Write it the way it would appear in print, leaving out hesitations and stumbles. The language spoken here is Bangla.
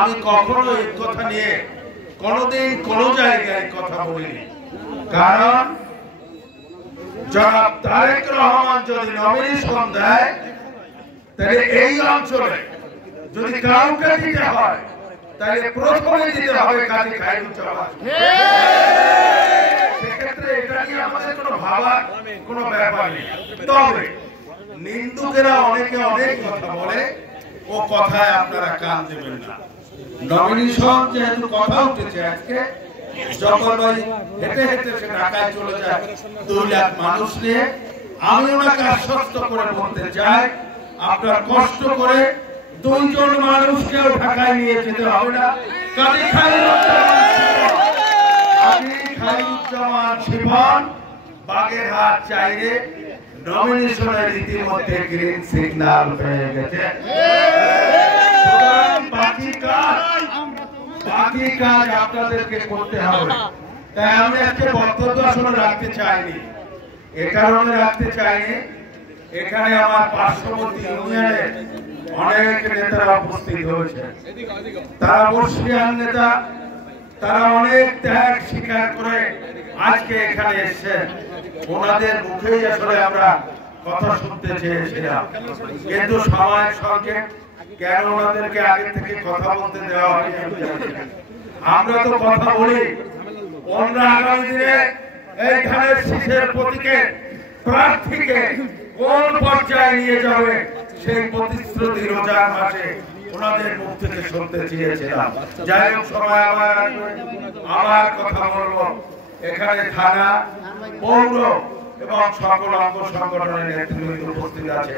আমি কখনো এই কথা নিয়ে কোনোদিন কোনো জায়গায় কথা বলিনি, কারণ জনাব তারেক রহমান যদি নমিনেশন দেয় তাহলে এই অঞ্চলে যদি কাউকে দিতে হয় তাহলে প্রথমে দিতে হবে কাজী খায়রুজ্জামান। সেক্ষেত্রে এটা নিয়ে আমাদের কোনো ভাবার কোনো ব্যাপার নেই। তবে নিন্দুকেরা অনেকে অনেক কথা বলে, ও কথায় আপনারা কান দেবেন না। নমিনেশন যেহেতু কথা উঠেছে আজকে, যখন ওই হেঁটে হেঁটে সে ঢাকায় চলে যায় 2 লাখ মানুষ নিয়ে, আমি ওনাকে আশ্বস্ত করে বলতে চাই, আপনার কষ্ট করে 2 জন মানুষকেও ঢাকায় নিয়ে যেতে হবে না। কাজী খায়রুজ্জামান শিবন বাগেরহাট চাইরে নমিনেশনের ইতিমধ্যে গ্রিন সিগন্যাল হয়ে গেছে। বাকি কাজ আপনাদেরকে করতে হবে। তাই আমি আজকে বক্তব্য আসলে রাখতে চাইনি, এ কারণে রাখতে চাইনি, এখানে আমার পার্শ্ববর্তী ইউনিয়নের অনেক নেতারা উপস্থিত হয়েছে। তারা বর্ষিয়ান নেতা, তারা অনেক ত্যাগ স্বীকার করে আজকে এখানে এসেছেন। ওনাদের মুখেই আসলে আমরা কথা শুনতে চেয়েছিলাম, কিন্তু সময়ের সঙ্গে কেন ওনাদেরকে আগে থেকে কথা বলতে দেওয়া হয়নি আমি জানি না। আমরা তো কথা বলি, ওনারা আগামী দিনে এই ধানের শীষের প্রতীকে প্রার্থীকে কোন পর্যায়ে নিয়ে যাবে সেই প্রতিশ্রুতি রোজার মাসে ওনাদের মুখ থেকে শুনতে চেয়েছিলাম। যাই হোক, সময় আমার কথা বলবো। এখানে থানা, পৌর এবং সকল অঙ্গ সংগঠনের নেতৃবৃন্দ উপস্থিত আছে।